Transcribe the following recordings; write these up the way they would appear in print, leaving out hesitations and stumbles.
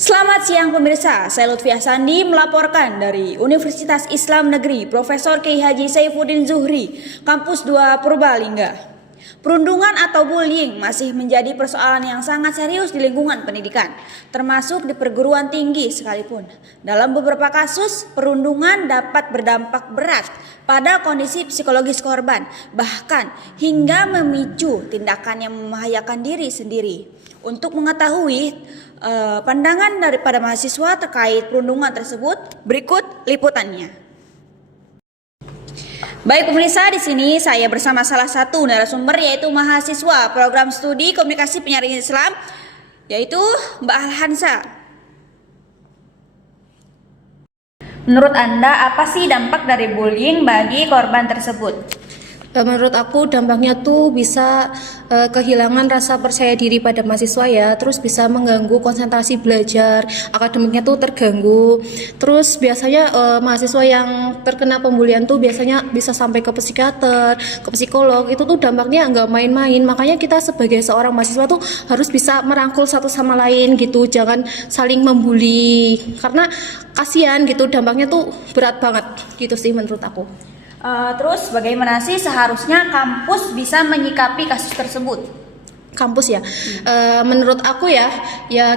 Selamat siang pemirsa, saya Lutfi Sandi melaporkan dari Universitas Islam Negeri Profesor Kiai Haji Saifuddin Zuhri, Kampus 2 Purbalingga. Perundungan atau bullying masih menjadi persoalan yang sangat serius di lingkungan pendidikan, termasuk di perguruan tinggi sekalipun. Dalam beberapa kasus, perundungan dapat berdampak berat pada kondisi psikologis korban, bahkan hingga memicu tindakan yang membahayakan diri sendiri. Untuk mengetahui pandangan daripada mahasiswa terkait perundungan tersebut, berikut liputannya. Baik pemirsa, di sini saya bersama salah satu narasumber yaitu mahasiswa program studi komunikasi penyiaran Islam, yaitu Mbak Alhansa. Menurut Anda, apa sih dampak dari bullying bagi korban tersebut? Menurut aku dampaknya tuh bisa kehilangan rasa percaya diri pada mahasiswa ya, terus bisa mengganggu konsentrasi belajar, akademiknya tuh terganggu. Terus biasanya mahasiswa yang terkena pembulian tuh biasanya bisa sampai ke psikiater, ke psikolog, itu tuh dampaknya nggak main-main. Makanya kita sebagai seorang mahasiswa tuh harus bisa merangkul satu sama lain gitu, jangan saling membuli, karena kasihan gitu, dampaknya tuh berat banget gitu sih menurut aku. Terus bagaimana sih seharusnya kampus bisa menyikapi kasus tersebut? Kampus ya, menurut aku ya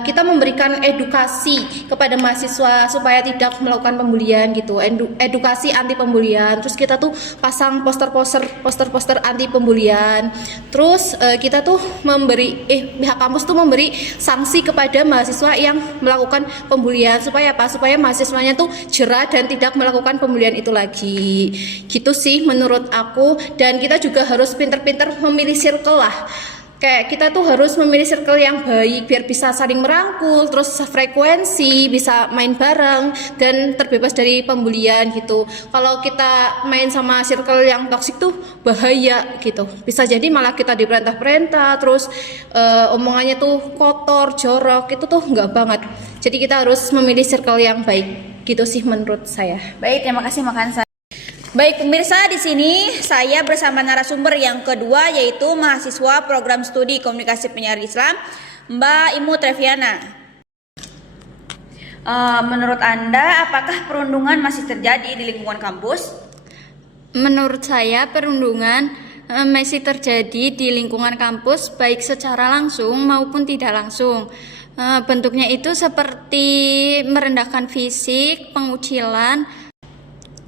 kita memberikan edukasi kepada mahasiswa supaya tidak melakukan pembulian gitu, edukasi anti pembulian. Terus kita tuh pasang poster anti pembulian. Terus kita tuh pihak kampus tuh memberi sanksi kepada mahasiswa yang melakukan pembulian supaya apa? Supaya mahasiswanya tuh jerah dan tidak melakukan pembulian itu lagi. Gitu sih menurut aku. Dan kita juga harus pinter-pinter memilih circle lah. Kayak kita tuh harus memilih circle yang baik biar bisa saling merangkul, terus frekuensi, bisa main bareng dan terbebas dari pembulian gitu. Kalau kita main sama circle yang toksik tuh bahaya gitu. Bisa jadi malah kita diperintah-perintah, terus omongannya tuh kotor, jorok, itu tuh nggak banget. Jadi kita harus memilih circle yang baik gitu sih menurut saya. Baik, terima kasih Makan. Baik pemirsa, di sini saya bersama narasumber yang kedua yaitu mahasiswa program studi komunikasi penyiaran Islam, Mbak Imu Treviana. Menurut Anda, apakah perundungan masih terjadi di lingkungan kampus? Menurut saya perundungan masih terjadi di lingkungan kampus baik secara langsung maupun tidak langsung. Bentuknya itu seperti merendahkan fisik, pengucilan,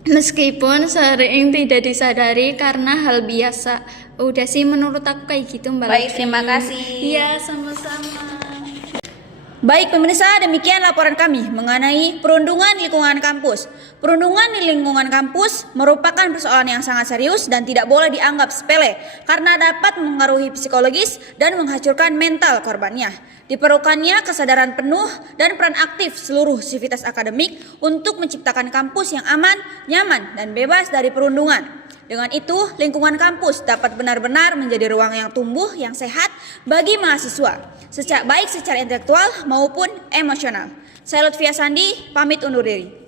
meskipun sering tidak disadari karena hal biasa. Udah sih menurut aku kayak gitu Mbak. Baik, terima kasih. Iya, sama-sama. Baik pemirsa, demikian laporan kami mengenai perundungan di lingkungan kampus. Perundungan di lingkungan kampus merupakan persoalan yang sangat serius dan tidak boleh dianggap sepele karena dapat mengaruhi psikologis dan menghancurkan mental korbannya. Diperlukannya kesadaran penuh dan peran aktif seluruh sivitas akademik untuk menciptakan kampus yang aman, nyaman, dan bebas dari perundungan. Dengan itu, lingkungan kampus dapat benar-benar menjadi ruang yang tumbuh, yang sehat bagi mahasiswa, baik secara intelektual maupun emosional. Saya Lutfi Sandi, pamit undur diri.